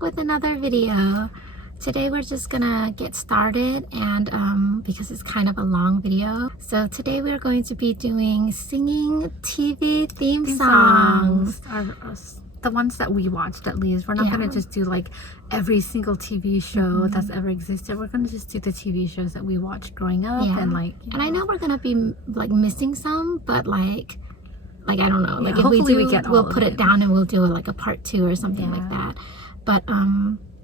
back with another video. Today we're just gonna get started, and because it's kind of a long video, so today we're going to be doing singing TV theme songs. The ones that we watched, at least. We're not gonna just do like every single TV show that's ever existed. We're gonna just do the TV shows that we watched growing up, and like. And I know we're gonna be like missing some, but like I don't know. Like if hopefully we do, we'll put it down and we'll do like a part 2 or something like that. But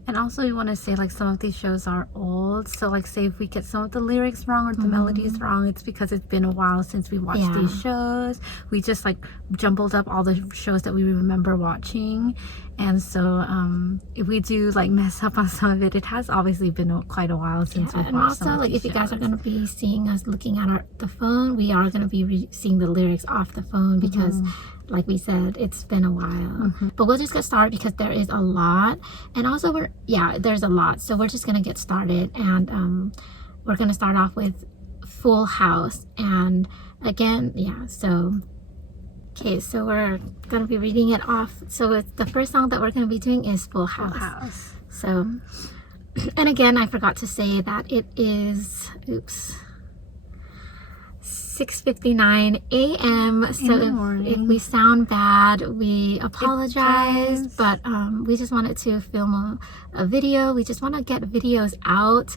and also we want to say like some of these shows are old, so like say if we get some of the lyrics wrong or the melodies wrong, it's because it's been a while since we watched these shows. We just like jumbled up all the shows that we remember watching, and so if we do like mess up on some of it, it has obviously been quite a while since we've watched some of these shows. And also, like if you guys are going to be seeing us looking at the phone, we are going to be seeing the lyrics off the phone because like we said, it's been a while. But we'll just get started because there is a lot, and also there's a lot, so we're just gonna get started. And we're gonna start off with Full House, and again so we're gonna be reading it off. So it's the first song that we're gonna be doing is Full House. So, and again, I forgot to say that it is 6:59 a.m. So if we sound bad, we apologize, but we just wanted to film a video. We just want to get videos out,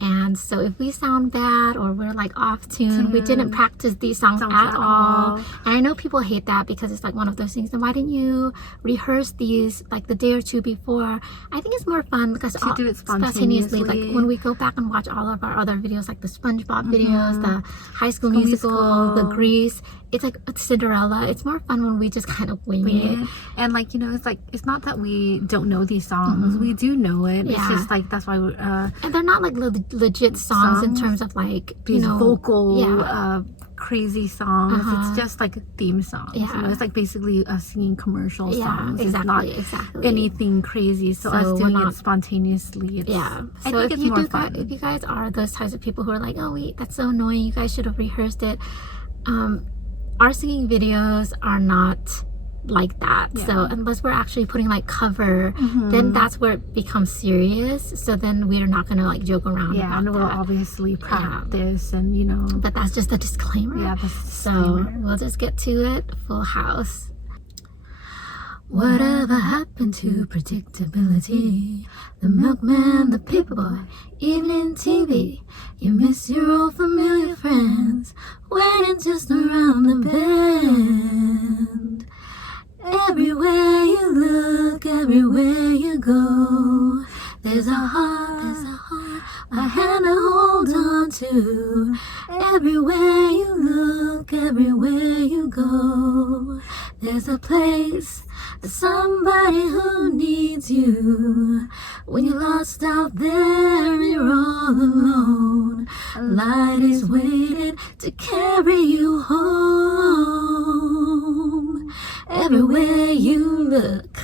and so if we sound bad or we're like off tune, we didn't practice these songs at all. And I know people hate that because it's like one of those things. Then why didn't you rehearse these like the day or two before? I think it's more fun because to do it spontaneously. Like when we go back and watch all of our other videos, like the SpongeBob videos, the High School Musical, the Grease, it's like Cinderella. It's more fun when we just kind of wing it. And like, you know, it's like, it's not that we don't know these songs. We do know it. It's just like, that's why we and they're not like legit songs in terms of like, these vocal crazy songs. It's just like theme songs. You know, it's like basically singing commercial songs. Exactly. Anything crazy. So us doing it spontaneously. So I think it's more fun. If you guys are those types of people who are like, oh wait, that's so annoying, you guys should have rehearsed it. Our singing videos are not like that. So unless we're actually putting like cover, then that's where it becomes serious. So then we're not gonna like joke around about and we'll obviously practice and you know, but that's just a disclaimer. So we'll just get to it. Full House. Whatever happened to predictability? The milkman, the paperboy, evening TV. You miss your old familiar friends waiting just around the bend. Everywhere you look, everywhere you go, there's a heart, a hand to hold on to. Everywhere you look, everywhere you go, there's a place for somebody who needs you. When you're lost out there and you're all alone, a light is waiting to carry you home. Everywhere you look.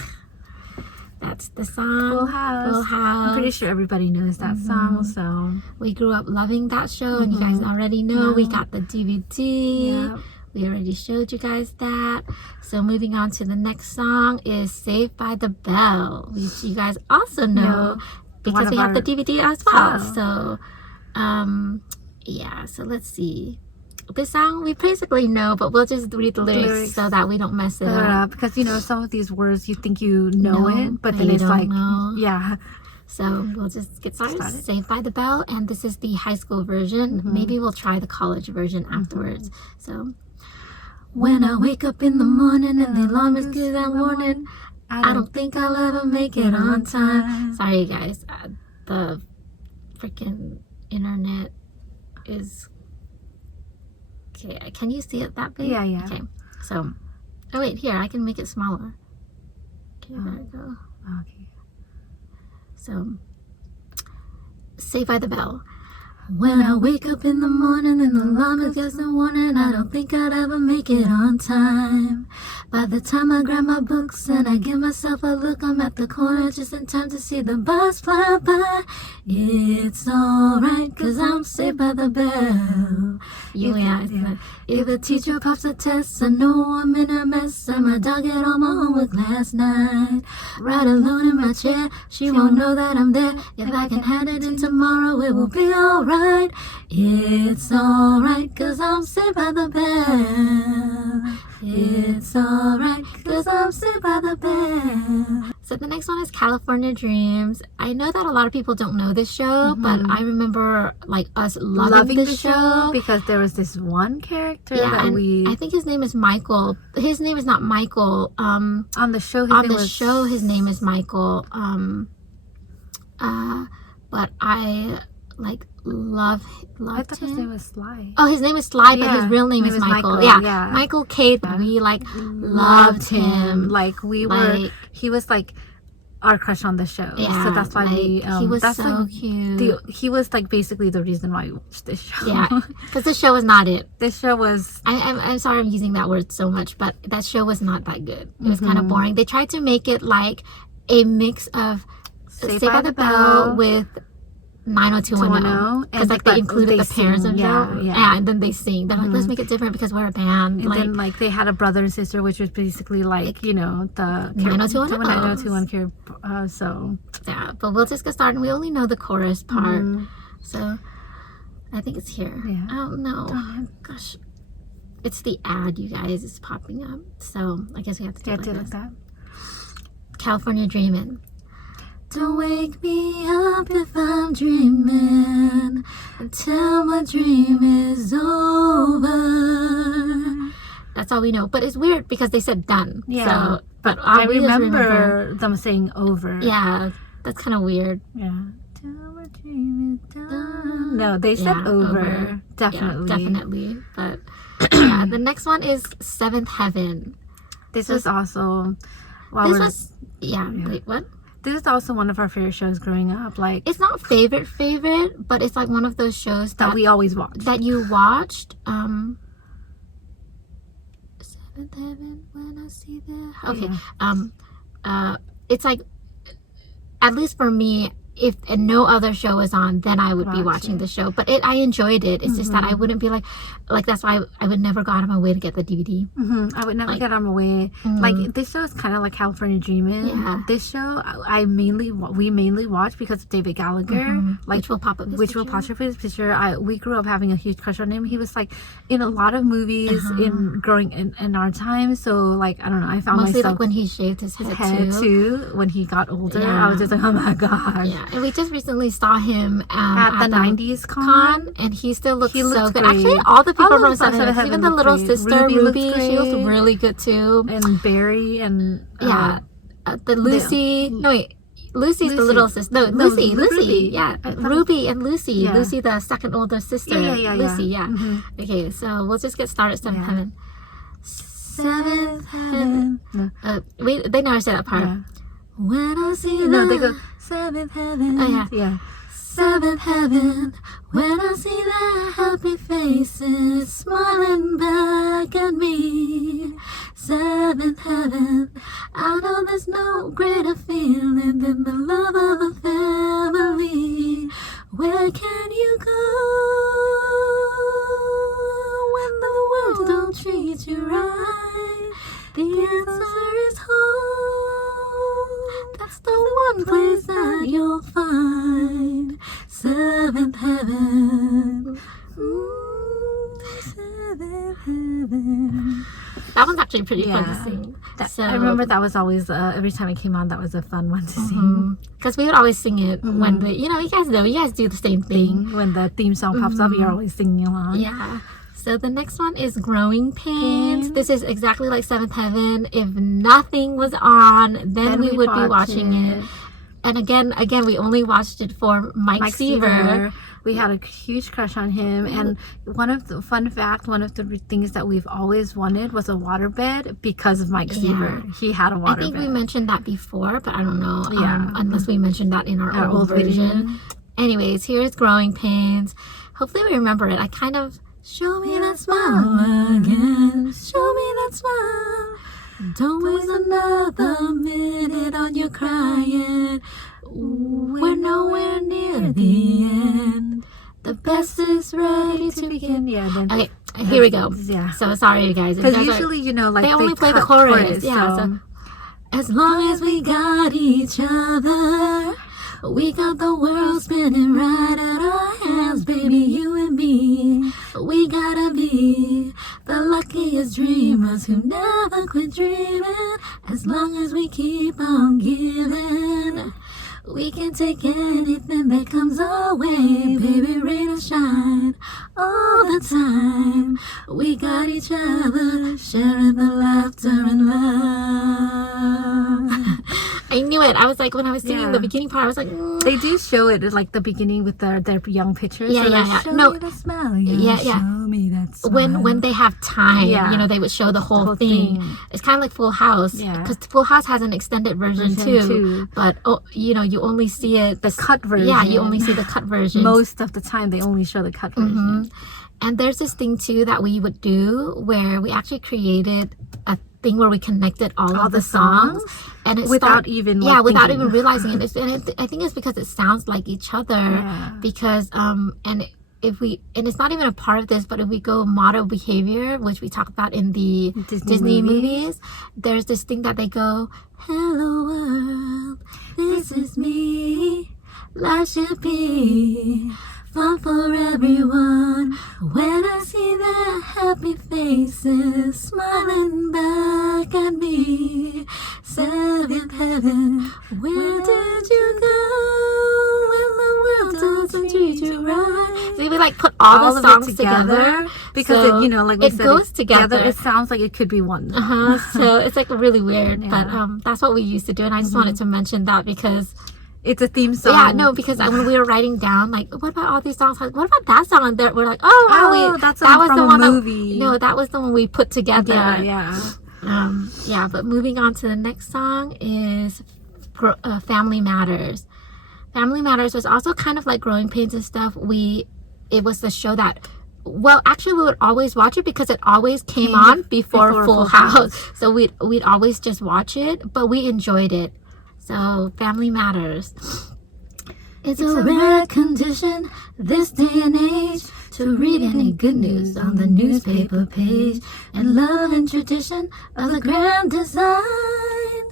That's the song. Full House. I'm pretty sure everybody knows that song. So we grew up loving that show, and you guys already know we got the DVD. We already showed you guys that. So moving on to the next song is Saved by the Bell, which you guys also know because we have the DVD as well. So so let's see. This song we basically know, but we'll just read the lyrics so that we don't mess it up. Because you know, some of these words you think you know it, but then it's like So we'll just get started. Saved by the Bell, and this is the high school version. Maybe we'll try the college version afterwards. So when I wake up in the morning and the alarm is good that morning, I don't think I'll ever make it on time. Sorry guys, the freaking internet is okay. Can you see it that big? Okay, so oh wait, here I can make it smaller. Okay, there we go. Okay, so Saved by the Bell. When I wake up in the morning and the alarm is just a warning, I don't think I'd ever make it on time. By the time I grab my books and I give myself a look, I'm at the corner just in time to see the bus fly by. It's alright, cause I'm saved by the bell. If the teacher pops a test, I know I'm in a mess. And my dog ate all my homework last night. Right alone in my chair, she won't know that I'm there. If I can hand it in tomorrow, it will be alright. It's alright, cause I'm saved by the bell. It's alright, cause I'm saved by the bell. So the next one is California Dreams. I know that a lot of people don't know this show, but I remember like us loving the show because there was this one character that I think his name is Michael. His name is not Michael. On the show, his name is Michael. But I like loved I thought him. his name was Sly. Oh, his name is Sly, but his real name is Michael. Yeah, Michael K. We like loved him. Like we were. He was like our crush on the show. Yeah, so that's why he was that's so cute. He was like basically the reason why we watched this show. Yeah, because this show was not it. This show was. I'm sorry I'm using that word so much, but that show was not that good. It was kind of boring. They tried to make it like a mix of Saved by the Bell with 90210, because like they included the parents of Joe, and then they sing. They're like, let's make it different because we're a band. And then like they had a brother and sister, which was basically like you know the 90210. So yeah, but we'll just get started. We only know the chorus part, so I think it's here. Yeah. Oh no, gosh, it's the ad, you guys. It's popping up, so I guess we have to do it like that. California Dreamin'. Don't wake me up if I'm dreaming until my dream is over. That's all we know. But it's weird because they said done. Yeah. So, but I remember them saying over. Yeah. That's kind of weird. Yeah. Till my dream is done. No, they said over. Definitely. Yeah, definitely. But yeah, the next one is Seventh Heaven. This was also... Wait, what? This is also one of our favorite shows growing up. Like, it's not favorite, but it's like one of those shows that we always watched. That you watched. Seventh Heaven, when I see that. Okay. Yeah. It's like, at least for me, if no other show was on, then I would be watching the show. But I enjoyed it. It's just that I wouldn't be like that's why I would never go out of my way to get the DVD. I would never get out of my way. Like, this show is kind of like California Dreamin'. Yeah. This show we mainly watch because of David Gallagher. Like, which will pop up his picture. We grew up having a huge crush on him. He was like in a lot of movies in growing in our time. So like, I don't know, I found mostly myself like when he shaved his head too. When he got older, I was just like, oh my gosh. Yeah. And we just recently saw him at the 90s con, and he still looks so good. Great. Actually, all the people from Seventh Heaven, even the little sister Ruby, she looks really good too. And Barry and the Lucy. Lucy's the little sister. No, Lucy. Yeah, Ruby and Lucy. Yeah. Lucy, the second older sister. Lucy. Yeah. Okay, so we'll just get started. Seventh Heaven. Seventh Heaven. They never say that part. Yeah. When I see they go Seventh Heaven. Oh yeah. Seventh Heaven. When I see their happy faces smiling back at me. Seventh Heaven. I know there's no greater feeling than the love of a family. Where can you go when the world don't treat you right? The answer is home. That's the one place that you'll find. Seventh Heaven. Seventh Heaven. That one's actually pretty fun to sing. I remember that was always, every time it came on, that was a fun one to sing. Because we would always sing it when you guys do the same thing. When the theme song pops up, you're always singing along. Yeah. So the next one is Growing Pains. This is exactly like Seventh Heaven. If nothing was on, then we would be watching it. And again, we only watched it for Mike Seaver. We had a huge crush on him. And one of the things that we've always wanted was a waterbed because of Mike Seaver. He had a waterbed. I think we mentioned that before, but I don't know. Unless we mentioned that in our old version. Anyways, here's Growing Pains. Hopefully we remember it. I kind of... Show me that smile again. Show me that smile. Don't waste another minute on your crying. We're nowhere near the end. The best is ready to begin. Yeah, then Okay, here we go. Yeah. So sorry, you guys. Because usually, like they only play the chorus. Yeah. So, as long as we got each other, we got the world spinning right at our hands, baby, you and me. We gotta be the luckiest dreamers who never quit dreaming. As long as we keep on giving, we can take anything that comes our way, baby, rain or shine, all the time. We got each other, sharing the laughter and love. I knew it. I was like, when I was singing the beginning part, I was like, They do show it like the beginning with their young pictures. Yeah, so yeah. Show No. me the smile. Yeah. Show me that smile. when they have time, they would show the whole thing. It's kind of like Full House. Yeah. Because Full House has an extended version too. But, you only see it. The cut version. Yeah, you only see the cut version. Most of the time, they only show the cut version. And there's this thing too that we would do where we actually created a thing where we connected all of the songs, and it without even without thinking. even realizing it. And I think it's because it sounds like each other. Because and it's not even a part of this, but if we go model behavior, which we talk about in the Disney movies, there's this thing that they go, hello world, this is me, life should be fun for everyone. When I see their happy faces smiling back at me, seventh heaven, where did you go when the world doesn't treat you right? So we like put all the songs together because so like we it said, goes together. It sounds like it could be one. So it's like really weird, but that's what we used to do, and I just wanted to mention that because it's a theme song. Yeah, no, because when we were writing down, like, what about all these songs? Like, what about that song? And we're like, oh, wow, that was from the a one movie. That was the one we put together. Yeah. But moving on to the next song is Family Matters. Family Matters was also kind of like Growing Pains and stuff. It was the show that, well, actually we would always watch it because it always came on before Full House. So we'd always just watch it, but we enjoyed it. So, Family Matters. It's a rare condition this day and age to read any good news on the newspaper page. And love and tradition of the grand design,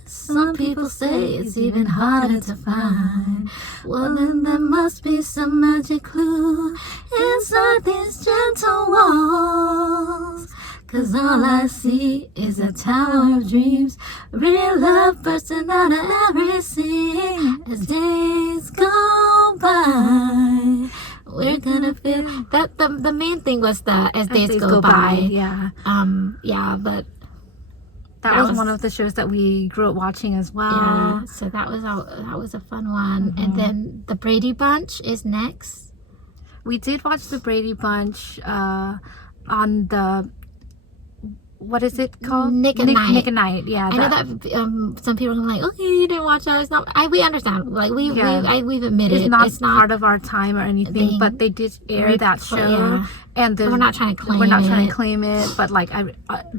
some people say it's even harder to find. Well, then there must be some magic clue inside these gentle walls. 'Cause all I see is a tower of dreams, real love bursting out of every scene. As days go by, we're gonna feel that the main thing was that as days go by. But that was one of the shows that we grew up watching as well. Yeah, so that was a fun one. And then the Brady Bunch is next. We did watch the Brady Bunch on the, what is it called? Nick at Night. Yeah, I know that some people are like, okay, you didn't watch that. It's not. We understand. Like we've admitted it's not part of our time or anything. But they did air that show, and we're not trying to claim it. But like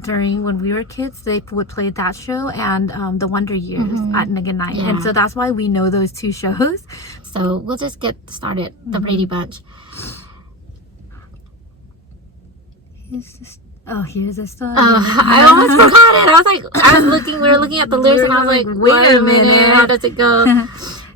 during when we were kids, they would play that show and the Wonder Years at Nick at Night, and so that's why we know those two shows. So we'll just get started. The Brady Bunch. Here's a story. I almost forgot it. We were looking at the lyrics and I was like, wait a minute, how does it go?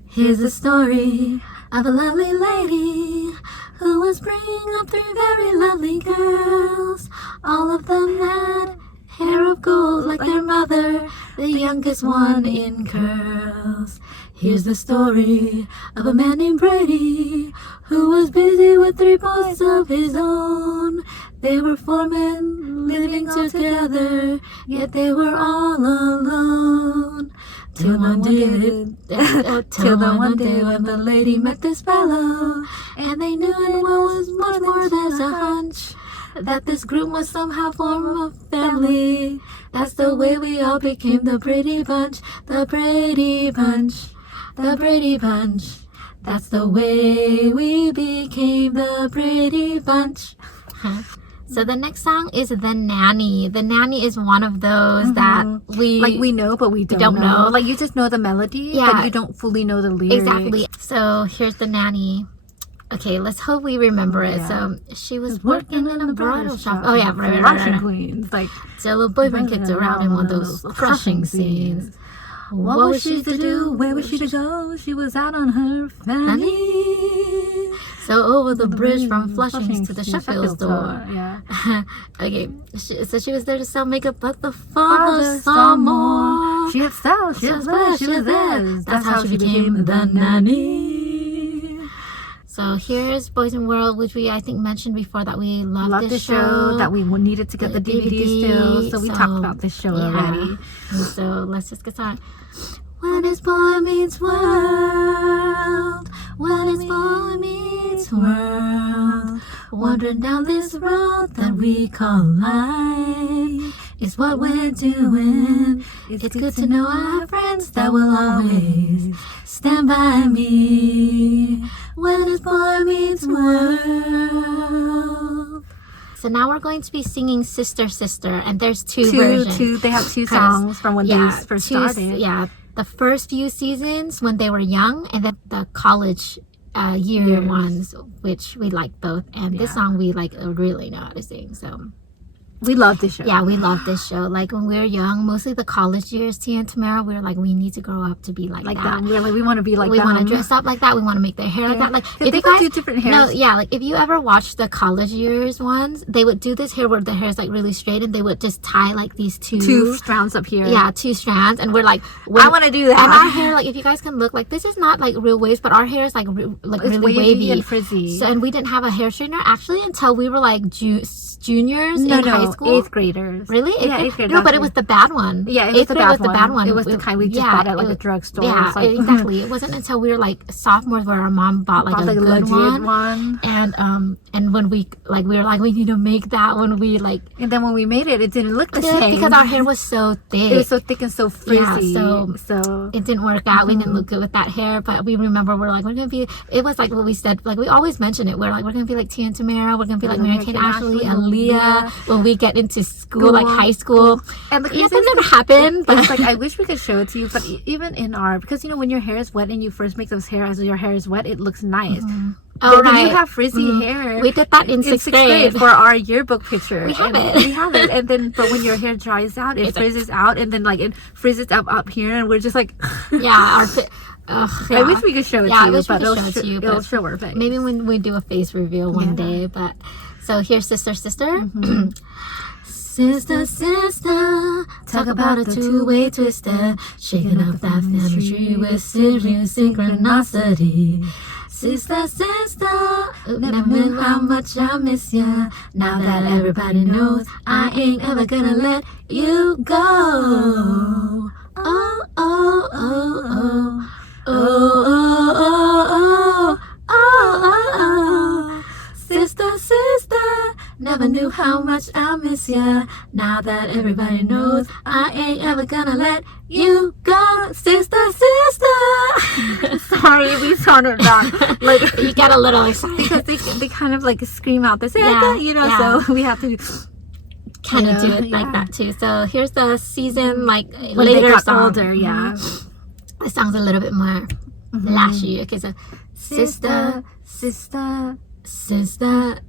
Here's the story of a lovely lady who was bringing up three very lovely girls. All of them had hair of gold like their mother, the youngest one in curls. Here's the story of a man named Brady who was busy with three boys of his own. They were four men living together, yet they were all alone. Till one day when the lady met this fellow, and they knew it was much more than a hunch, that this group must somehow form a family. That's the way we all became the Brady Bunch, the Brady Bunch, the Brady Bunch. That's the way we became the Brady Bunch. So the next song is The Nanny. The Nanny is one of those that we know, but we don't know. Like you just know the melody, but you don't fully know the lyrics. Exactly. So here's The Nanny. Okay, let's hope we remember it. Yeah. So she was working in a bridal shop. Oh yeah, right. Russian queens. Like, the little boyfriend kicked around in one of those crushing scenes. What was she to do? Where was she to go? She was out on her fanny. So over the bridge from Flushing to the Sheffield store. Yeah. Okay, so she was there to sell makeup, but the father saw more. She had style. She had flash. She was there. That's how she became the nanny. So here's Boys in World, which we I think mentioned before that we loved this show. That we needed to get the DVD still. So we talked about this show already. So let's just get started. When it's boy meets world, when it's boy meets world, wandering down this road that we call life is what we're doing. It's good to know I have friends that will always stand by me. When it's boy meets world. So now we're going to be singing Sister Sister, and there's two versions. They have two songs from when they first started. Yeah, the first few seasons when they were young, and then the college year ones, which we like both. And this song we like really know how to sing. So we love this show. Yeah, we love this show. Like when we were young, mostly the college years, Tia and Tamara, we were like, we need to grow up to be like that. We were like, we want to be like we them. want to dress up like that. We want to make their hair like that. Like if you guys do different hairs. No, yeah, like if you ever watched the college years ones, they would do this hair where the hair is like really straight, and they would just tie like these two strands up here. Yeah, two strands, and we're like, I want to do that. And our hair, like if you guys can look, like this is not like real waves, but our hair is like really wavy and frizzy. So, and we didn't have a hair straightener actually until we were like juniors in high school. 8th graders. Really? Yeah, 8th grade. No, but it was the bad one. Yeah, it was the bad one. It was the kind we just bought at like a drugstore. Yeah, like, exactly. It wasn't until we were like sophomores where our mom bought like a good one. And when we were like, we need to make that when we like. And then when we made it, it didn't look the same because our hair was so thick. It was so thick and so frizzy. Yeah, so it didn't work out. We didn't look good with that hair. But we remember we're gonna be. It was like what we said. Like we always mention it. We're gonna be like Tia and Tamara. We're gonna be like Mary-Kate Ashley, Aaliyah. When we get into school, like high school. And that never happened. But it's like I wish we could show it to you. But even in because when your hair is wet and you first make those hair as your hair is wet, it looks nice. Oh, right. You have frizzy hair. We did that in sixth grade for our yearbook picture. We have it. And then, but when your hair dries out, it frizzes out, and then like it frizzes up here, and we're just like, I wish we could show it to you, but it'll show our face. Maybe when we do a face reveal one day. But so here's Sister Sister. Sister, sister, talk about a two-way twister, shaking up that family tree with serious synchronicity. Sister, sister, never knew how much I miss ya. Now that everybody knows, I ain't ever gonna let you go. Oh, oh, oh, oh, oh, oh, oh, oh, oh, oh. Sister, sister, never knew how much I miss ya. Now that everybody knows, I ain't ever gonna let you go. Sister, sister. Sorry, we sounded wrong. Like you get a little excited because they kind of like scream out this, so we have to kind of do it like that too. So here's the season like when later they got song. Older, The song's a little bit more lashy. Okay, so sister, sister, sister,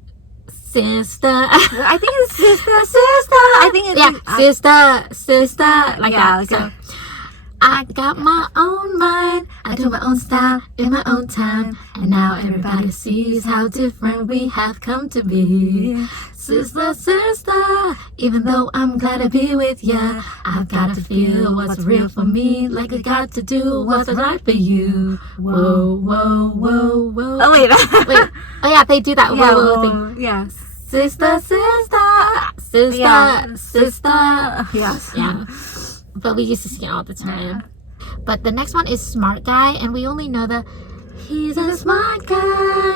sister. I think it's sister. I think it's sister, like that. Like so I got my own mind, I do my own style in my own time, and now everybody sees how different we have come to be. Sister, sister, even though I'm glad to be with ya, I've got to feel what's real for me, like I got to do what's right for you. Whoa, whoa, whoa, whoa. Oh wait, oh yeah, they do that whoa thing. Yeah. Sister, sister, sister. Yes. Yeah. But we used to sing it all the time. But the next one is Smart Guy, and we only know the he's a smart guy.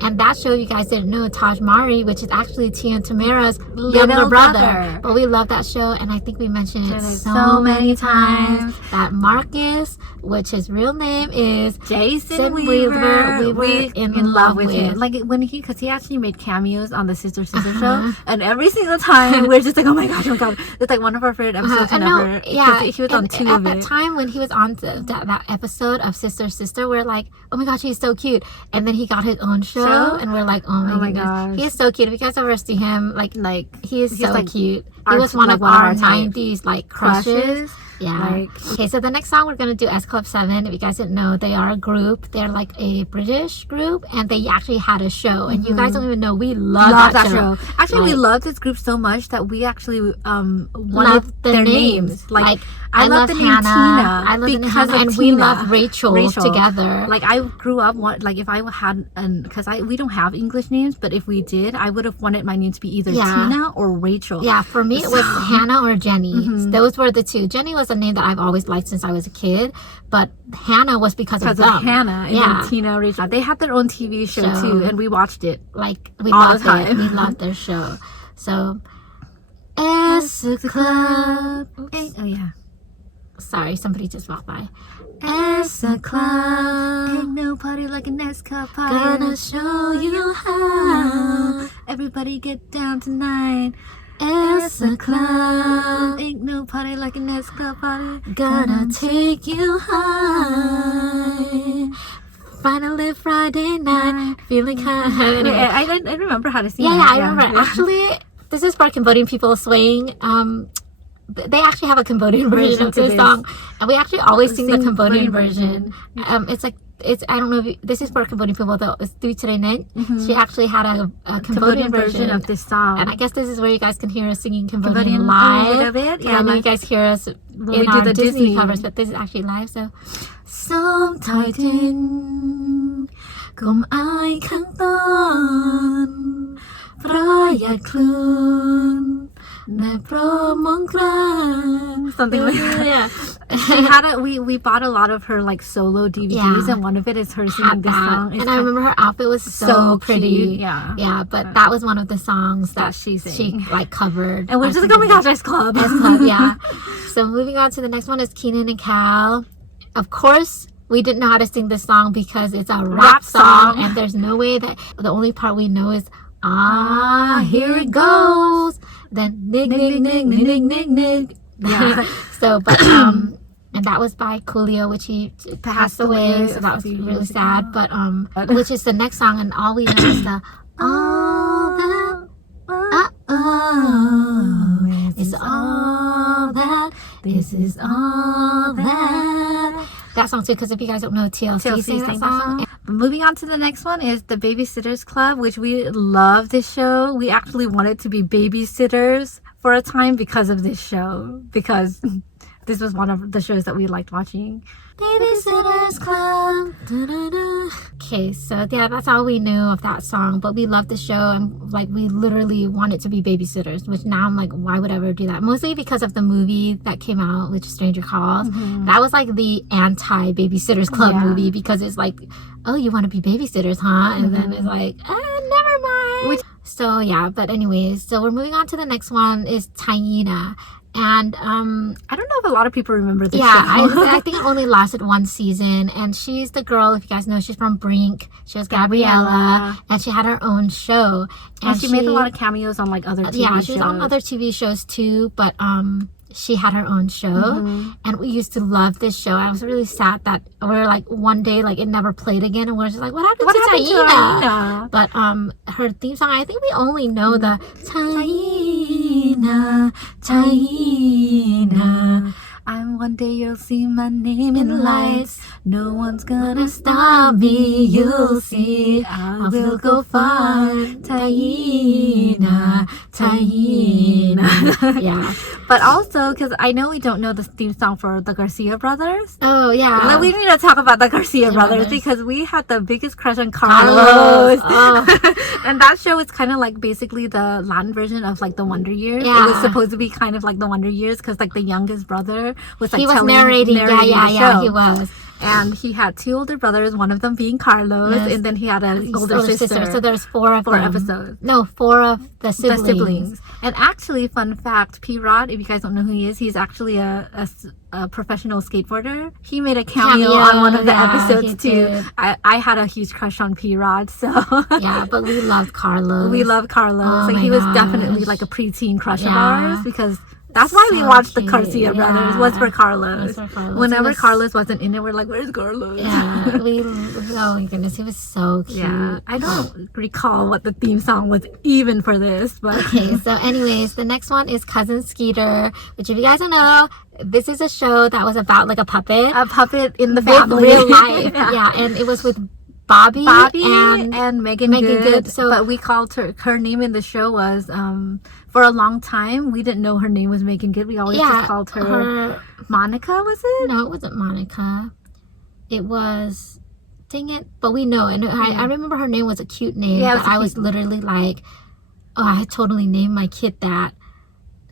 And that show, you guys didn't know, Taj Mari, which is actually Tia and Tamara's younger brother. But we love that show, and I think we mentioned it so many times. That Marcus, which his real name is Jason Weaver, we were in love with him. Like because he actually made cameos on the Sister Sister show, and every single time we're just like, oh my god, it's like one of our favorite episodes ever. Yeah, he was on two at that time when he was on that episode. episode of Sister, we're like, oh my gosh, he's so cute. And then he got his own show, and we're like, oh my goodness, gosh. he is so cute. If you guys ever see him, like he is so like cute. He was one of our 90s like crushes. Yeah. Okay, so the next song we're gonna do S Club 7. If you guys didn't know, they are a group. They're like a British group, and they actually had a show. And you guys don't even know we love that show. Actually, we love this group so much that we actually wanted their names. Like I love the name Hannah. Tina. I love because the name Hannah, and Tina. we love Rachel together. Like I grew up if I had because we don't have English names, but if we did, I would have wanted my name to be either Tina or Rachel. Yeah, for me it was Hannah or Jenny. Those were the two. Jenny was a name that I've always liked since I was a kid, but Hannah was because of Hannah and then Tina, Rachel. They had their own TV show too, and we watched it like we all loved the time. it. We loved their show. So S Club. Oh yeah. Sorry, somebody just walked by. S Club. Ain't no party like an S Club party. Gonna show you how. Everybody get down tonight. S Club. Ain't no party like an S Club party. Gonna take you high. Finally Friday night. Feeling high. Anyway, I remember how to sing yeah, that. I remember. Actually, this is for Cambodian people swaying. They actually have a Cambodian version of this song, and we actually always sing the Cambodian version. It's I don't know if this is for Cambodian people though. It's Sreynich. She actually had a Cambodian version of this song, and I guess this is where you guys can hear us singing Cambodian live. A little bit. Yeah, I know you guys hear us when in we do our the Disney covers, but this is actually live. So, Som Thai Tin Gom Ai Khang Ton Prayat Klun something like that. Yeah. She had we bought a lot of her like solo DVDs, and one of it is her singing this song. And I remember her outfit was so pretty. Cute. Yeah, but that was one of the songs that she like covered. And we're just like, oh my gosh, S Club. S Club, yeah. So moving on to the next one is Keenan and Kel. Of course, we didn't know how to sing this song because it's a rap song, and there's no way that the only part we know is here it goes. Then nig nig nig nig nig nig nig. Yeah. So, but and that was by Coolio, which he passed away. So that was really sad. But which is the next song, and all we know is the all that. It's all that. This is all that. That song too, because if you guys don't know, TLC sang that song. Moving on to the next one is the Babysitters Club, which we love this show. We actually wanted to be babysitters for a time because of this show, because this was one of the shows that we liked watching. Babysitters Club. Da-da-da. Okay, so yeah, that's all we knew of that song, but we loved the show, and like we literally wanted to be babysitters, which now I'm like, why would I ever do that? Mostly because of the movie that came out, which is Stranger Calls. That was like the anti-Babysitters Club movie, because it's like, oh, you want to be babysitters, huh? And then it's like, never mind. So yeah, but anyways, so we're moving on to the next one is Taina. And I don't know if a lot of people remember this show. I think it only lasted one season, and she's the girl, if you guys know, she's from Brink. She was Gabriella, and she had her own show, and she made a lot of cameos on like other TV shows. Yeah, she was on other TV shows too, but she had her own show, and we used to love this show. I was really sad that we're like one day like it never played again, and we're just like, what happened to Taina? But her theme song, I think we only know the Taina, Taina. One day you'll see my name in lights. No one's gonna stop me. You'll see I will go far. Taina, Taina. Yeah. But also, because I know we don't know the theme song for the Garcia Brothers. Oh, yeah. We need to talk about the Garcia Brothers because we had the biggest crush on Carlos. Oh. And that show is kind of like basically the Latin version of like the Wonder Years. Yeah. It was supposed to be kind of like the Wonder Years because like the youngest brother was like he was narrating the show. He was. And he had two older brothers, one of them being Carlos, and then he had an older sister. So there's four episodes. No, four of the siblings. And actually, fun fact, P-Rod, if you guys don't know who he is, he's actually a professional skateboarder. He made a cameo on one of the episodes too. I had a huge crush on P-Rod, so yeah, but we loved Carlos. We love Carlos. Oh like he was definitely like a preteen crush of ours because That's why we So watched the cute. Garcia Brothers. Was for Carlos. Was for Carlos. Whenever It was- Carlos wasn't in it, we're like, where's Carlos? Yeah, oh my goodness, he was so cute. Yeah, I don't recall what the theme song was even for this, but Okay, so anyways, the next one is Cousin Skeeter, which if you guys don't know, this is a show that was about like a puppet. a puppet in the With family. real life. Yeah, and it was with Bobby and Megan Megan Good. Good, so- but we called her name in the show was for a long time we didn't know her name was Megan Good. We always just called her Monica, was it? No, it wasn't Monica. It was, dang it, but we know. And I remember her name was a cute name. Yeah, it but was a I was literally like, oh, I had totally named my kid that.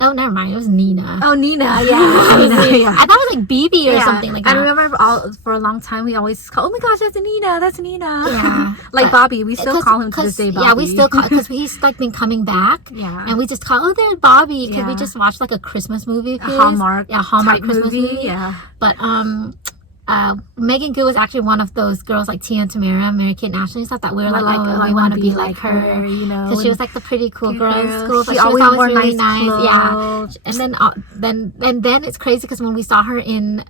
Oh, never mind. It was Nina. Oh, Nina, yeah. Nina, yeah. I thought it was like BB or something like that. I remember for a long time we always call, oh my gosh, that's Nina. Yeah. Like But- Bobby. We still call him to this day Bobby. Yeah, we still call, because he's like been coming back. Yeah. And we just call, oh, there's Bobby, because we Yeah. just watched like a Christmas movie. A Hallmark. Yeah, Hallmark type Christmas movie. Yeah. But Megan Good was actually one of those girls like Tia and Tamara, Mary Kate and Ashley, stuff that we were like, oh, we want to be like her, you know. because she was like the pretty cool girl in school, but She she was always always wore really nice nice. Yeah, clothes. and then it's crazy because when we saw her in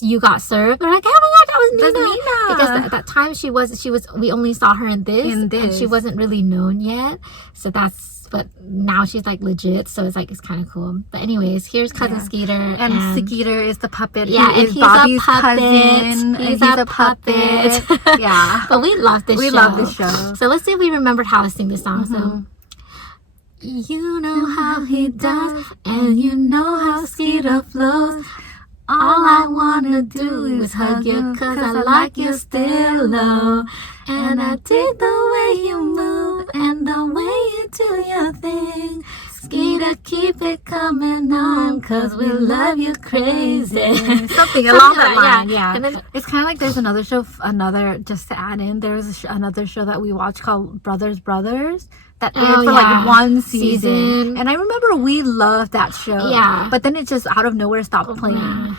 You Got Served, we're like, oh my god, that was Nina. That's Nina. Because at that time she was we only saw her in this, and she wasn't really known yet. So but now she's like legit, so it's kind of cool. But anyways, here's Cousin Skeeter, and Skeeter is the puppet. Yeah, he and is he's Bobby's a puppet. cousin. He's and a puppet. Yeah. But we love this show. We love this show. So let's see if we remembered how to sing this song. So, you know how he does, and you know how Skeeter flows. All I wanna do is hug you, cause I like you still low. And I dig the way you move and the way you do your thing. Skeeter, keep it coming on, cause we love you crazy. Something along that line, yeah. And then, It's kind of like there's another show, just to add in, there was another show that we watched called Brothers that aired for like one season. And I remember we loved that show. Yeah. But then it just out of nowhere stopped playing. Yeah.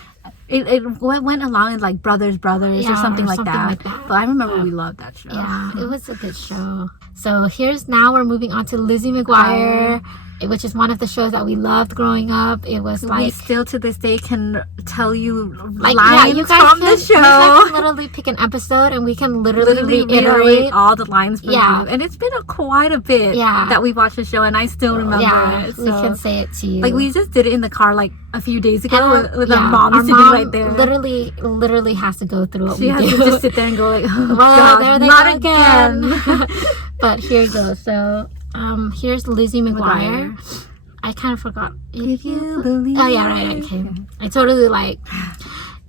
It went along in like Brothers or something like that. like that. But I remember we loved that show. yeah, it was a good show. So now we're moving on to Lizzie McGuire, which is one of the shows that we loved growing up. It was We like, still to this day can tell you like lines you guys from can, the show. You guys can literally pick an episode and we can literally reiterate all the lines for Yeah. you. And it's been quite a bit that we watched the show, and I still remember it. we So. can say it to you. Like we just did it in the car like a few days ago And with our mom our sitting mom right there. literally has to go through what She we has do. to just sit there and go like, oh, Well, gosh, there they not go again. But here you go. So here's Lizzie McGuire. I kind of forgot. If you believe. Oh yeah, right. Okay. I totally like.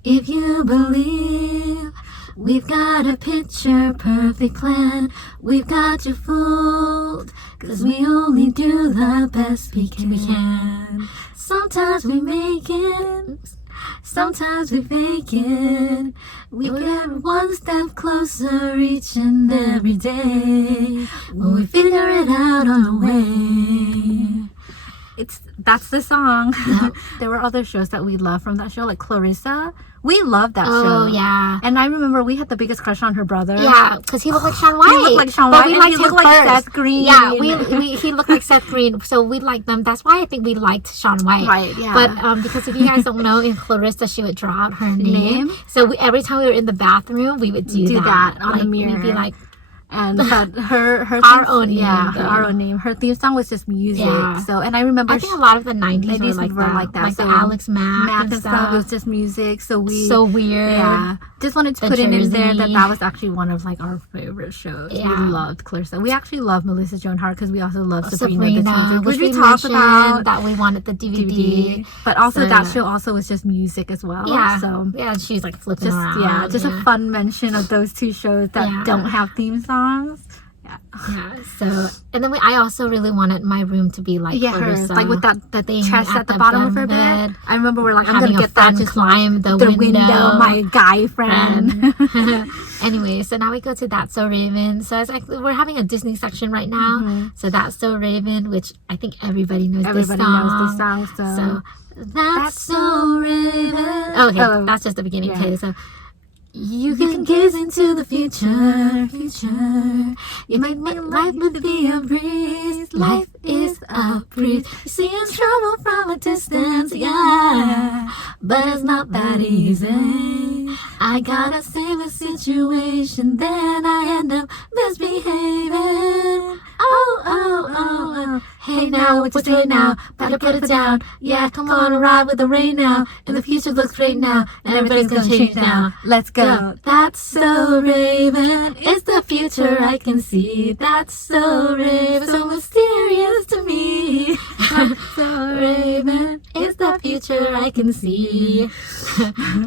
If you believe, we've got a picture perfect plan. We've got you fooled, 'cause we only do the best we can. Sometimes we make it, sometimes we fake it. We get one step closer each and every day when we figure it out on the way. That's the song. Yep. There were other shows that we loved from that show, like Clarissa. We loved that show. Oh yeah. And I remember we had the biggest crush on her brother. Yeah, because he looked like Sean White. He looked like Sean But White, we and liked he him looked like first. Seth Green. Yeah, he looked like Seth Green, so we liked them. That's why I think we liked Sean White. Right, yeah. But because if you guys don't know, in Clarissa, she would draw out her name. So every time we were in the bathroom, we would do that on the mirror. We'd be like, And but her Our own name, though. our own name. Her theme song was just music. Yeah. So and I remember I think a lot of the 90s were ladies like were that. like that. Like So the Alex Mack Mack and and stuff was just music. So we so weird. Yeah, just wanted to The put it in there Jersey. that was actually one of like our favorite shows. Yeah. We loved Clarissa. We actually love Melissa Joan Hart because we also love Sabrina, the Sabrina, teenager, which we talked mentioned about that we wanted the DVD. But also So, that yeah. show also was just music as well. Yeah. So Yeah, she's like flipping just around. just a fun mention of those two shows that Yeah. don't have theme songs. Yeah, so and then I also really wanted my room to be like hers, Clarissa, like with that thing chest at the bottom of her bed. I remember we're like, I'm having gonna a get that. friend Just climb the window, my guy friend. Anyway, so now we go to That's So Raven. So it's like we're having a Disney section right now. Mm-hmm. So That's So Raven, which I think everybody knows. Everybody this song. knows this song. So That's So Raven. Okay, Oh. that's just the beginning. Yeah. Okay, so. You can gaze into the future. You make life be a breeze. Life is a breathe. You see I'm trouble from a distance, yeah, but it's not that easy. I gotta save a situation, then I end up misbehaving. Oh. Hey now, what you doing now? Better put it down. Yeah, come on, ride with the rain now. And the future looks great now. And everything's gonna change now. Let's go. Yeah, that's so Raven. It's the future I can see. That's so Raven. So mysterious to me. That's so Raven. It's the future I can see.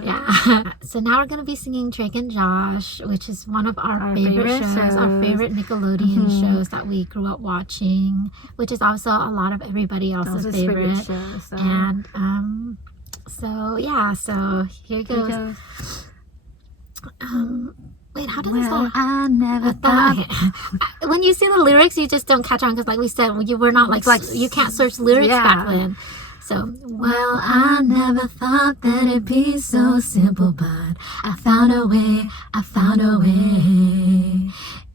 Yeah. So now we're gonna be singing Drake and Josh, which is one of our favorite shows, our favorite Nickelodeon shows that we grew up watching, which is also a lot of everybody else's favorite shows. So. And so here goes. Wait, how does this start? I never thought. Okay. When you see the lyrics, you just don't catch on because, like we said, we're not like you can't search lyrics back then. So, well, I never thought that it'd be so simple, but I found a way.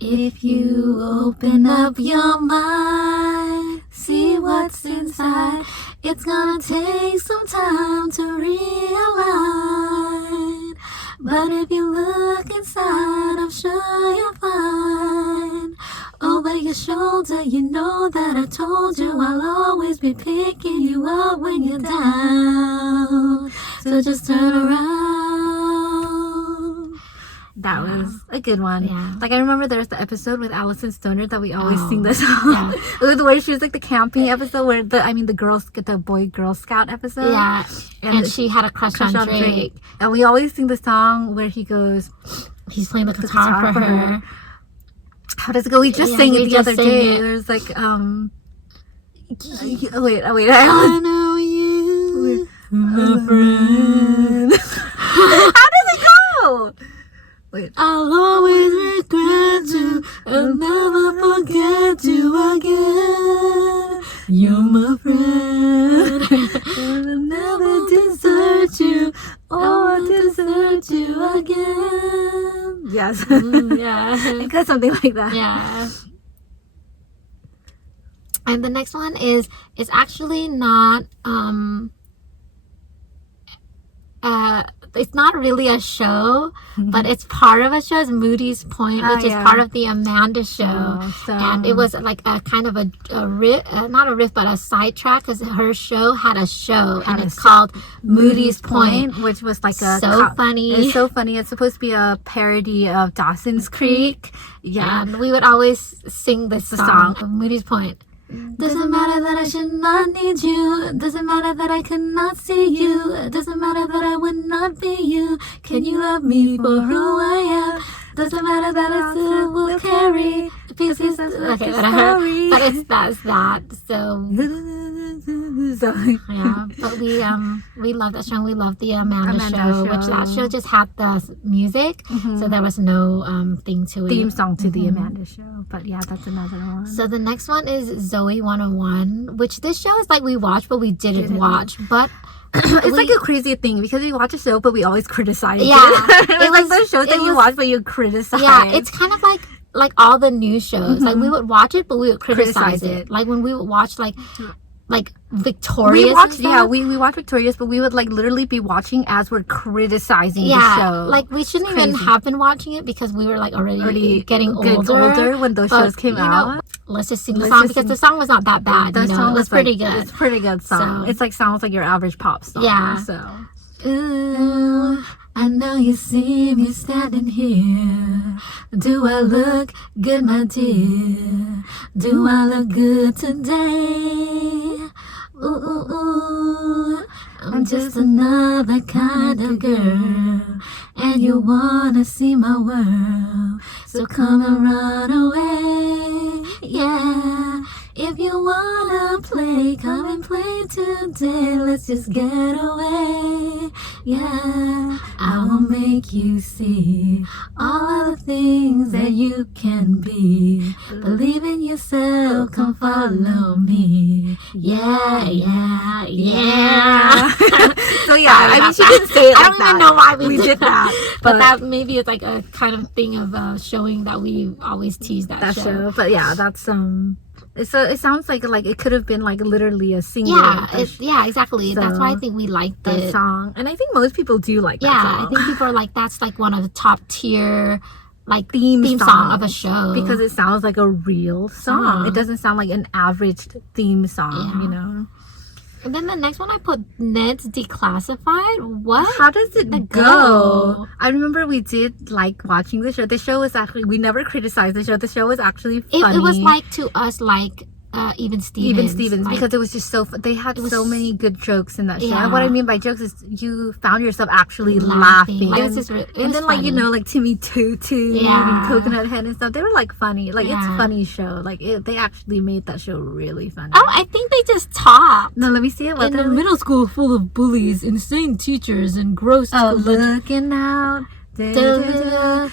If you open up your mind, see what's inside. It's gonna take some time to realign. But if you look inside, I'm sure you'll find. Over your shoulder, you know that I told you I'll always be picking you up when you're down. So just turn around. That was a good one. Yeah. Like, I remember there's the episode with Allison Stoner that we always sing this song. Yeah. It was where she was like the camping episode where the boy Girl Scout episode. Yeah. And she had a crush on Drake. And we always sing the song where he's playing the guitar for her. How does it go? We just sang it the other day. There's like, wait. I know you, my friend. How does it go? Wait. I'll always regret you and never forget you again. You're my friend. I'll never desert you or desert you again. Yes. Yeah. It goes something like that. Yeah. And the next one is actually not it's not really a show, but it's part of a show. It's Moody's Point, which is part of the Amanda show. And it was like a kind of a riff, not a riff, but a sidetrack, because her show had a show, and it's called Moody's Point, which was like funny. It's so funny. It's supposed to be a parody of Dawson's Creek. Yeah. And we would always sing this song, Moody's Point. Doesn't matter that I should not need you. Doesn't matter that I cannot see you. Doesn't matter that I would not be you. Can you love me for who I am? Doesn't matter that I still will carry pieces of okay, whatever. But that's that. So yeah, but we love that show. We love the Amanda show, which that show just had the music, so there was no thing to it. Theme song to the Amanda show. But yeah, that's another one. So the next one is Zoey 101, which this show is like we watched, but we didn't watch, but. It's like a crazy thing because we watch a show but we always criticize it. It's like those shows that you watch but you criticize. Yeah, it's kind of like all the news shows. Like we would watch it but we would criticize it. Like when we would watch like Victorious. We watch Victorious, but we would like literally be watching as we're criticizing the show. Like we shouldn't even have been watching it because we were like already getting older when those shows came out. Let's just sing the song because the song was not that bad. The song was pretty good. It's a pretty good song. So, it's like sounds like your average pop song. Yeah. So. Ooh, I know you see me standing here. Do I look good, my dear? Do I look good today? Ooh, I'm just another kind of girl, and you wanna see my world, so come and run away, yeah. If you wanna play, come and play today. Let's just get away, yeah. I will make you see all the things that you can be. Believe in yourself, come follow me, yeah. So yeah, I mean, she didn't say it. I don't even know why we did that, but that maybe it's like a kind of thing of showing that we always tease that show. But yeah, that's So it sounds like it could have been like literally a single. Yeah, exactly. So that's why I think we liked the song, and I think most people do like that song. I think people are like, that's like one of the top tier like theme song of a show, because it sounds like a real song. It doesn't sound like an average theme song, you know. And then the next one I put Ned's Declassified. What? How does it go? I remember we did like watching the show. The show was actually, we never criticized the show. The show was actually funny. It was like to us like Even Stevens, like, because it was just so they had so many good jokes in that show. And what I mean by jokes is you found yourself actually laughing. Like, and then like, you know, like Timmy Tutu and Coconut Head and stuff, they were like funny. Like it's a funny show. Like they actually made that show really funny. Oh, I think they just talked. No, let me see it. In a middle school full of bullies, insane teachers, and gross looking out, never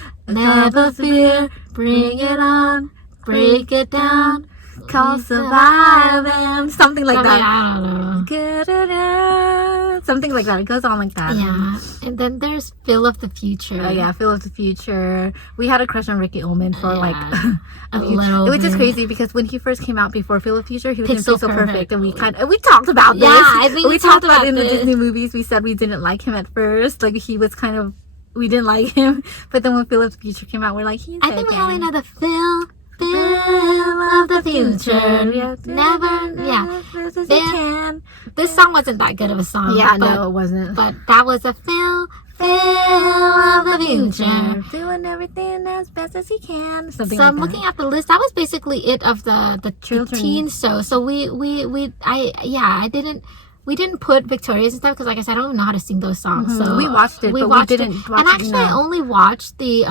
fear, bring it on, break it down, call surviving, something like that. I don't know. Something like that. It goes on like that. Yeah. And then there's Phil of the Future. Oh yeah, Phil of the Future. We had a crush on Ricky Ullman for like a little bit. It was just crazy because when he first came out before Phil of the Future, he was in Pixel Perfect, and we talked about this. Yeah, I think we talked about in the Disney movies. We said we didn't like him at first. Like he was kind of, we didn't like him. But then when Phil of the Future came out, we're like, he's okay. I think we have another Phil of the Future. This song wasn't that good of a song. Yeah, no, it wasn't. But that was a Phil of the Future, doing everything as best as he can. Something so like I'm that. looking at the list. That was basically it of the teen show. So we didn't put Victorious and stuff because, like I said, I don't even know how to sing those songs. So we watched it, but we didn't watch it. And actually, I only watched the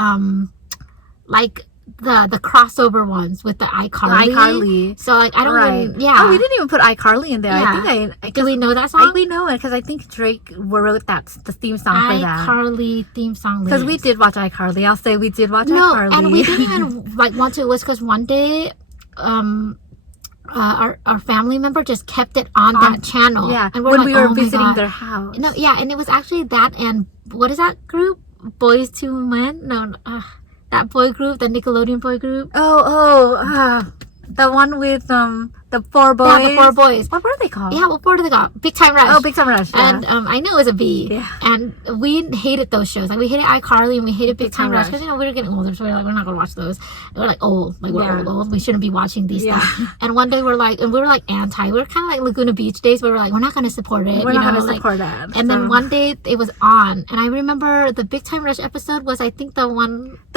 like the crossover ones with the iCarly. So like I don't even, Oh, we didn't even put iCarly in there. Yeah. I think do we know that song? We know it because I think Drake wrote the theme song for that. iCarly theme song. Because we did watch iCarly. I'll say we did watch iCarly. And we didn't even like want to. It was because one day our family member just kept it on that channel. Yeah, and we're when like, we were oh visiting their house. No, yeah, and it was actually that, and what is that group? Boys to Men? No, that boy group, the Nickelodeon boy group. The one with the four boys. Yeah, the four boys. What were they called? Yeah, what were they called? Big Time Rush. Oh, Big Time Rush. Yeah. And I knew it was a B. Yeah. And we hated those shows. Like we hated iCarly and we hated Big Time Rush because, you know, we were getting older, so we were like, we're not gonna watch those. And we're like old, like we're old. We shouldn't be watching these stuff. And one day we were like anti. We were kind of like Laguna Beach days, where we were like, we're not gonna support it. We're not gonna support that. And then one day it was on, and I remember the Big Time Rush episode was, I think, the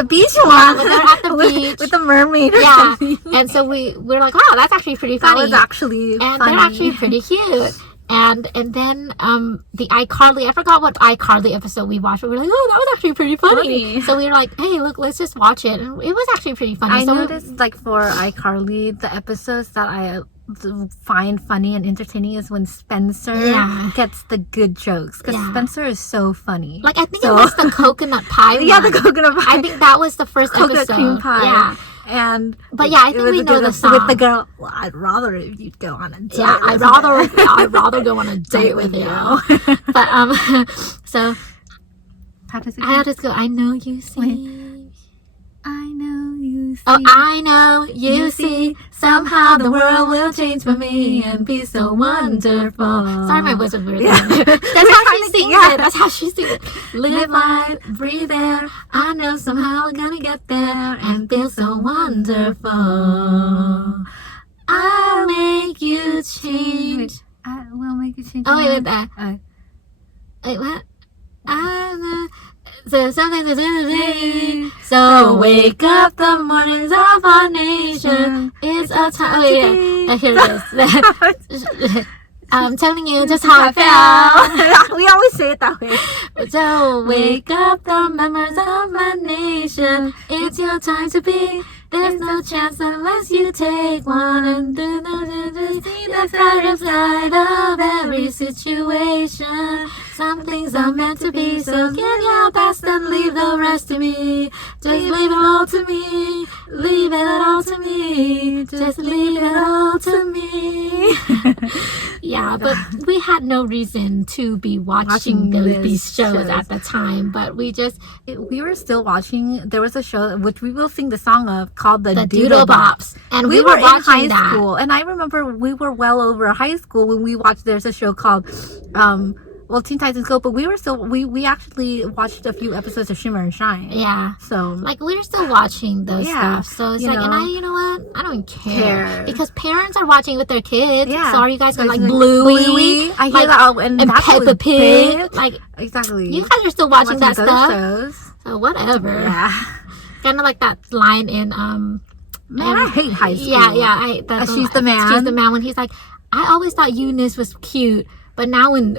beach one. When they were at the beach with the mermaid. Or something. And so we're like, wow, that's actually pretty funny. That was actually funny. They're actually pretty cute. And then the iCarly, I forgot what iCarly episode we watched, but we were like, oh, that was actually pretty funny. So we were like, hey, look, let's just watch it. And it was actually pretty funny. I noticed, like, for iCarly, the episodes that I find funny and entertaining is when Spencer gets the good jokes, because Spencer is so funny. Like, I think it was the coconut pie one. Yeah, the coconut pie. I think that was the first coconut episode. Cream pie. Yeah. But yeah, I think we know the song. With the girl, well, I'd rather if you'd go on a date. Yeah, I'd rather go on a date with you. But so how does it go? I know you see. I know you see. Oh, I know you see. Somehow the world will change for me and be so wonderful. Sorry, my voice was weird. That's how she sings it. That's how she sings it. Live life, breathe air. I know somehow we're gonna get there and feel so wonderful. I'll make you change. I will make you change. Oh, wait, wait, what? So something to do. So wake up the mornings of our nation. It's a time. Oh yeah, here it is. I'm telling you just how I felt. We always say it that way. So wake up the members of my nation. It's your time to be. There's no chance unless you take one and do see the brighter side of every situation. Some things are meant to be, so give your best and leave the rest to me. Just leave it all to me. Leave it all to me. Just leave it all to me. Yeah, but we had no reason to be watching these shows at the time. But we were still watching. There was a show which we will sing the song of called the Doodle Bops, and we were in watching high school. And I remember we were well over high school when we watched. There's a show called Teen Titans Go, but we were still we actually watched a few episodes of Shimmer and Shine. Yeah, so like we were still watching those stuff. So it's like, and you know what? I don't care because parents are watching with their kids. Yeah, so are you guys going like Bluey? I hear that, and Peppa Pig. Like exactly, you guys are still watching that stuff. Shows. So whatever. Yeah, kind of like that line in Man, I hate high school. Yeah. She's the man. She's the man. When he's like, I always thought Eunice was cute. But now when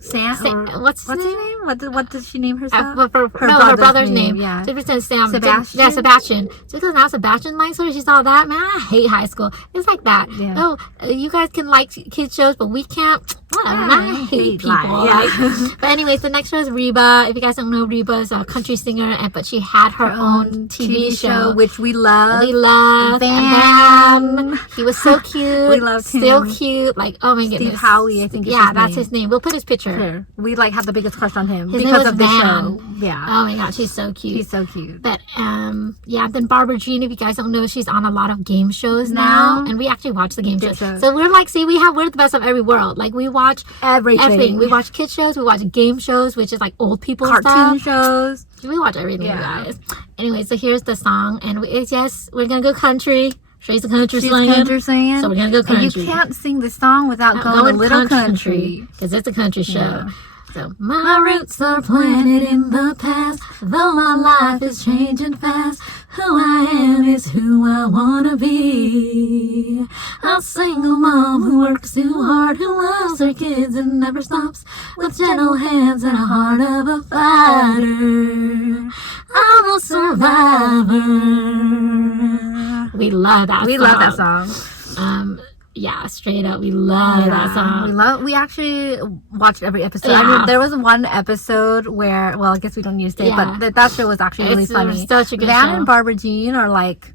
Sam, what's his name? What does she name herself? Her brother's name. Yeah. So Sam. Sebastian. Yeah, Sebastian. So because now Sebastian likes her, she saw that. Man, I hate high school. It's like that. Yeah. Oh, you guys can like kids shows, but we can't. Whatever. Man, I hate people. But anyways, the next show is Reba. If you guys don't know, Reba is a country singer, but she had her own TV show, which we love. And he was so cute. We loved him. Still cute. Like, oh my goodness. Howie, I think. That's his name. We'll put his picture. Sure. We have the biggest crush on him because of the show. Yeah. Oh my god, she's so cute. He's so cute. But then Barbara Jean, if you guys don't know, she's on a lot of game shows now, and we actually watch the game shows. So we're like, we're the best of every world. Like we watch everything. We watch kid shows. We watch game shows, which is like old people cartoon shows. We watch everything, you guys. Anyway, so here's the song, and we're gonna go country. She's a country singer. So we're gonna go country. And you can't sing the song without going a little country. Because it's a country show. Yeah. So my roots are planted in the past, though my life is changing fast. Who I am is who I wanna be. A single mom who works too hard, who loves her kids and never stops, with gentle hands and a heart of a fighter. I'm a survivor. We love that song. Yeah, straight up, we love that song. We actually watched every episode. I mean, there was one episode where, well, I guess we don't need to say, but that show was actually really funny. Such a good Van show. and Barbara Jean are like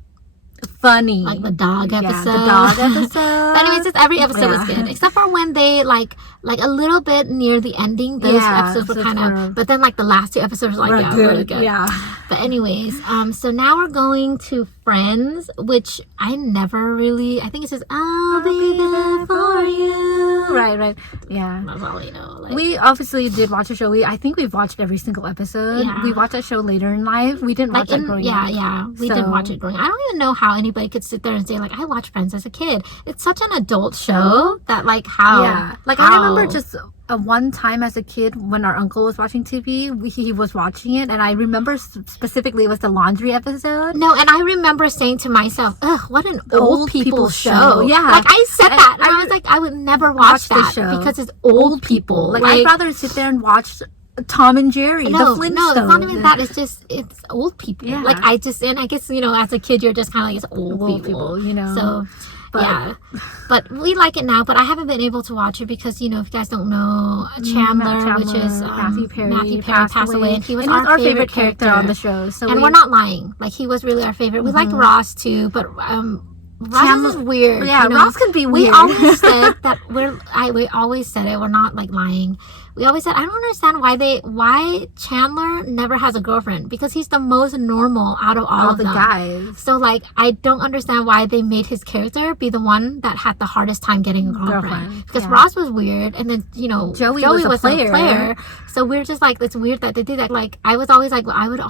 funny. Like the dog episode. The dog episode. But anyways, just every episode was good. Except for when they like a little bit near the ending, those episodes were kind of, but then like the last two episodes were like really good. Yeah. But anyways, so now we're going to Friends, which I never really, I think it says, I'll be there for you. Right. Yeah. That's all we know. Like, we obviously did watch a show. I think we've watched every single episode. Yeah. We watched that show later in life. We didn't watch it growing up. Yeah. We didn't watch it growing up. I don't even know how anybody could sit there and say, like, I watched Friends as a kid. It's such an adult show that, like, how? Yeah. Like, I remember just one time as a kid when our uncle was watching TV, he was watching it, and I remember specifically it was the laundry episode. No, and I remember saying to myself, ugh, what an old people show. Yeah. Like, I said that, and I was like, I would never watch that show because it's old people. Like, I'd rather sit there and watch Tom and Jerry, the Flintstones. No, it's not even that. It's just, it's old people. Yeah. Like, I guess, you know, as a kid, you're just kind of like, it's old people, you know. So, but we like it now, but I haven't been able to watch it because, you know, if you guys don't know, Chandler, which is Matthew Perry passed away, and he was our favorite character on the show. So we're not lying. Like, he was really our favorite. We liked Ross too, but Ross is weird. Yeah, you know? Ross can be weird. We always said that we always said it. We're not like lying. We always said, I don't understand why Chandler never has a girlfriend, because he's the most normal out of all of the guys. So like, I don't understand why they made his character be the one that had the hardest time getting a girlfriend. Because Ross was weird, and then, you know, Joey was a player. So we're just like, it's weird that they did that. Like, I was always like, well, I would have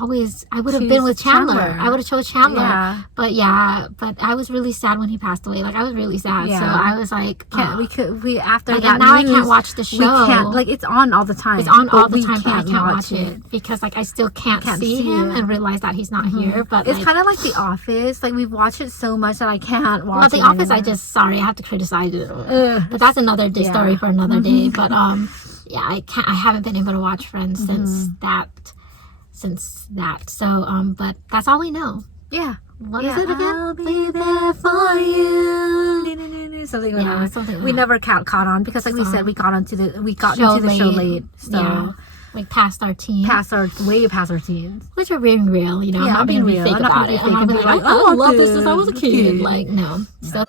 been with Chandler. I would have chose Chandler. Yeah. But I was really sad when he passed away. Like, I was really sad. Yeah. So I was like, after like, that now news, I can't watch the show. We can't, like, it's on all the time. It's on all the time, but I can't watch it because, like, I still can't see him and realize that he's not here. But it's kind of like The Office. Like, we've watched it so much that I can't watch it. The Office, I have to criticize it. But that's another story for another day. But yeah, I haven't been able to watch Friends since that. So but that's all we know. Yeah. What is it again? I'll be there for you. Something like that. Something we never caught on because, like we said, we got into the show late. So like past our teens. Way past our teens. Which are being real, you know. I'm not being real. Fake about it. I'm not gonna be like, I love this since I was a kid. Like, no. So